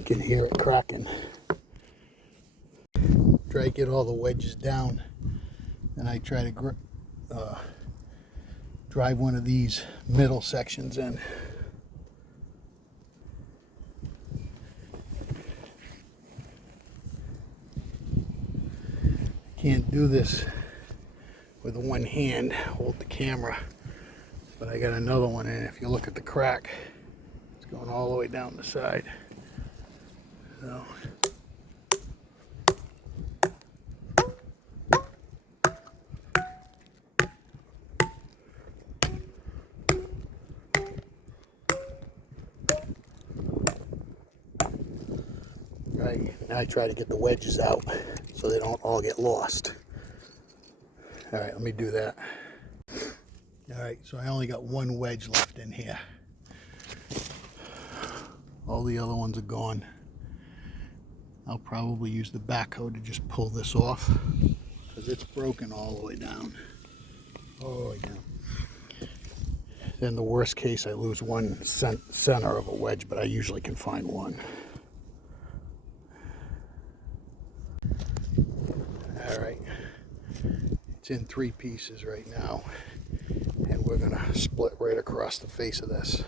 You can hear it cracking. Try to get all the wedges down, and I try to drive one of these middle sections in. Can't do this with one hand, hold the camera, but I got another one, and if you look at the crack, it's going all the way down the side. So right, now I try to get the wedges out so they don't all get lost. All right, let me do that. All right, so I only got one wedge left in here. All the other ones are gone. I'll probably use the backhoe to just pull this off because it's broken all the way down. All the way down. In the worst case, I lose one center of a wedge, but I usually can find one. All right, it's in 3 pieces right now, and we're gonna split right across the face of this.